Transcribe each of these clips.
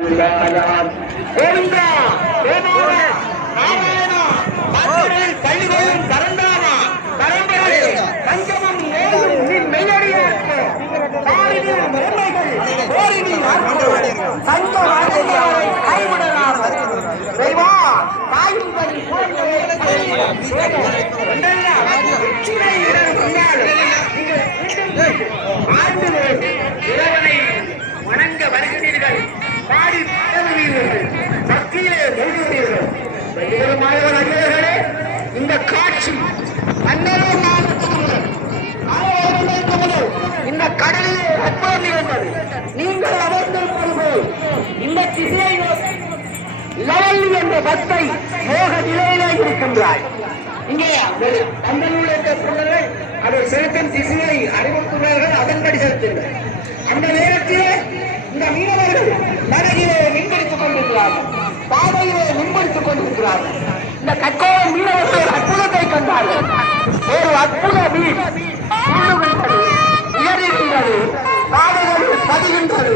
கோவிந்தா நாராயணா பள்ளிகளும் கரண்டானா பரம்பரை பஞ்சமம் மெய்யடியார்கள் கைவிடலாம் வணங்க வருகிறீர்கள் பாடி பாடுகிறீர்கள் பக்தியிலே சொல்கிறீர்கள் இந்த காட்சி இந்த கடலிலே அற்புதம் இருந்தது. நீங்கள் அமர்ந்திருப்பது இந்த திசையை லவல் என்ற பக்தை மோக நிலையிலே இருக்கின்றாய். இங்கே அந்த நூலை சொன்னதை அதை செலுத்தும் திசையை அறிவித்துள்ளார்கள். அதன்படி செலுத்துங்கள். அந்த நேரத்திலே இந்த மீனவர்கள் நடையிலே மீன்பிடித்துக் கொண்டிருக்கிறார்கள், பாதையிலே மீன்பிடித்துக் கொண்டிருக்கிறார்கள். இந்த கற்கோள மீனவர்கள் அற்புதத்தை கண்டார்கள். ஒரு அற்புத மீன் உயர்கின்றது, பாதைகளில் பதிகின்றது,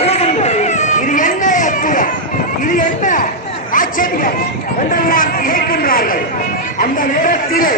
உயர்கின்றது. இது என்ன அற்புதம், இது என்ன ஆச்சரியம் என்றெல்லாம் கேட்கின்றார்கள். அந்த நேரத்திலே